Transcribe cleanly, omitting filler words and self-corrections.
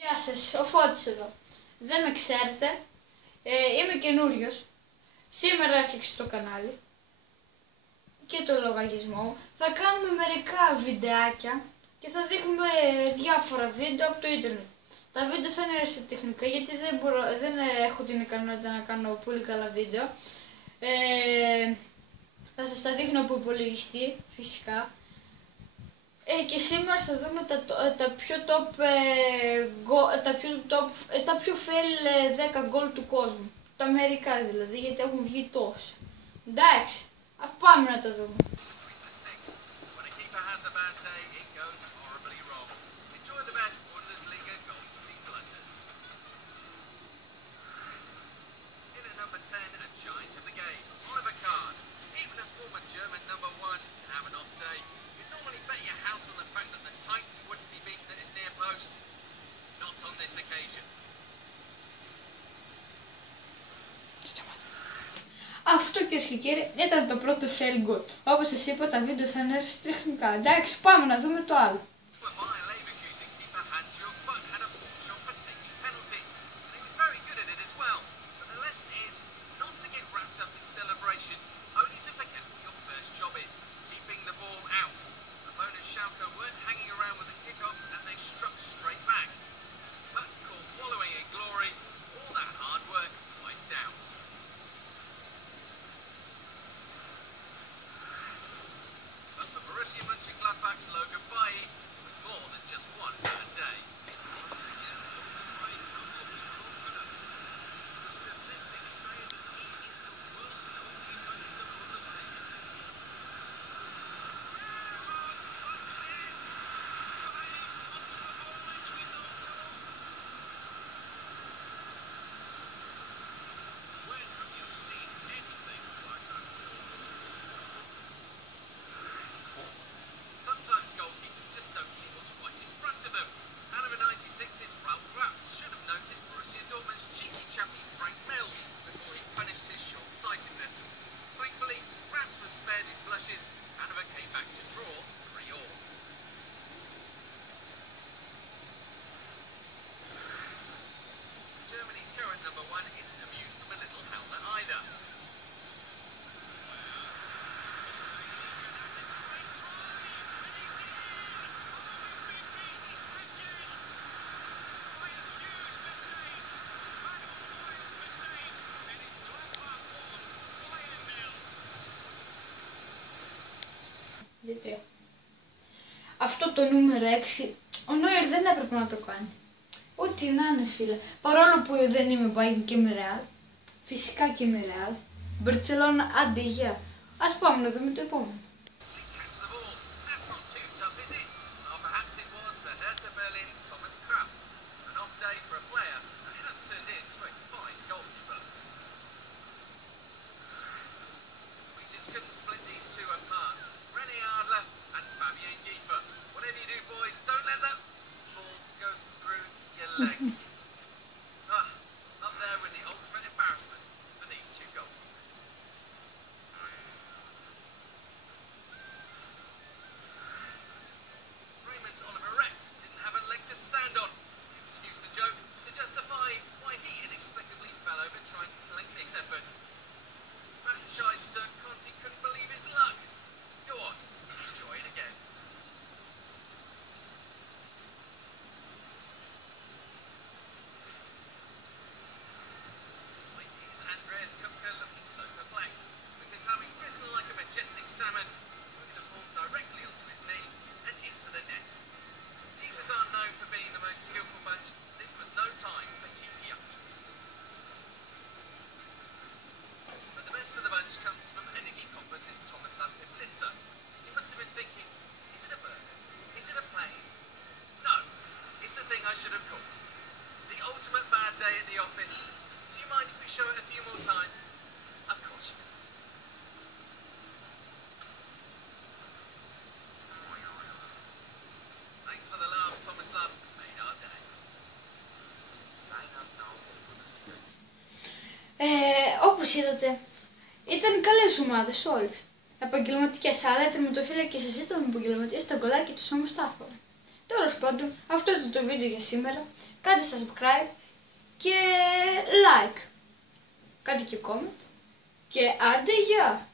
Γεια σας, ο Φώτης εδώ. Δεν με ξέρετε, είμαι καινούριος. Σήμερα έφτιαξα το κανάλι και το λογαριασμό. Θα κάνουμε μερικά βιντεάκια και θα δείχνουμε διάφορα βίντεο από το ίντερνετ. Τα βίντεο θα είναι αριστοτεχνικά γιατί δεν έχω την ικανότητα να κάνω πολύ καλά βίντεο. Θα σας τα δείχνω από υπολογιστή φυσικά. Και σήμερα θα δούμε τα πιο fail 10 γκολ του κόσμου. Τα μερικά δηλαδή, γιατί έχουν βγει τόσα. Εντάξει, πάμε να τα δούμε. Αυτό, κυρίες και κύριοι, ήταν το πρώτο fail goal. Όπως σας είπα, τα βίντεο θα είναι αριστοτεχνικά. Εντάξει, πάμε να δούμε το άλλο. Slogan Bailly was more than just one bad day. The statistics say that he is the world's goalkeeper in the Bundesliga. Touched the ball, which result goal. When have you seen anything like that before? Sometimes goalkeepers just don't see what's right in front of them. And number 96's Ralf Raps should have noticed Borussia Dortmund's cheeky chappy Frank Mills before he punished his short-sightedness. Thankfully, Raps was spared his blushes and Hanover came back to draw 3-3. Germany's current number one isn't amused from a little Helmer either. Αυτό το νούμερο 6, ο Νόιερ δεν έπρεπε να το κάνει. Ό,τι να είναι, φίλε. Παρόλο που δεν είμαι Bayern και είμαι Real. Φυσικά και είμαι Real. Μπαρτσελόνα, άντε γεια. Ας πάμε να δούμε το επόμενο. Legs. Up there with the ultimate embarrassment for these two goalkeepers. Bremen's Oliver Reck didn't have a leg to stand on. Excuse the joke to justify why he inexplicably fell over trying to collect this effort. Rattenscheidster Conti couldn't believe his luck. Go on, enjoy it again. Andreas Kupka looking so perplexed, because having risen like a majestic salmon, putting the ball directly onto his knee and into the net. Keepers aren't known for being the most skillful bunch. This was no time for keepy-uppies. But the best of the bunch comes from Energy Compass's Tomislav Piplitzer. He must have been thinking, is it a burger? Is it a plane? No, it's the thing I should have caught. The ultimate bad day at the office. Do you mind if we show it a few more times? Of course you don't. Thanks for the love, Tomislav. Made our day. Sign up now. Όπως είδατε, ήταν καλές ομάδες όλες. Επαγγελματικές, άρα οι τερματοφύλακες σας ήταν επαγγελματίες, τα γκολάκια τους όμως τα έφαγαν. Τέλος πάντων, αυτό ήταν το βίντεο για σήμερα. Κάντε subscribe και like. Κάντε και comment. Και άντε γεια!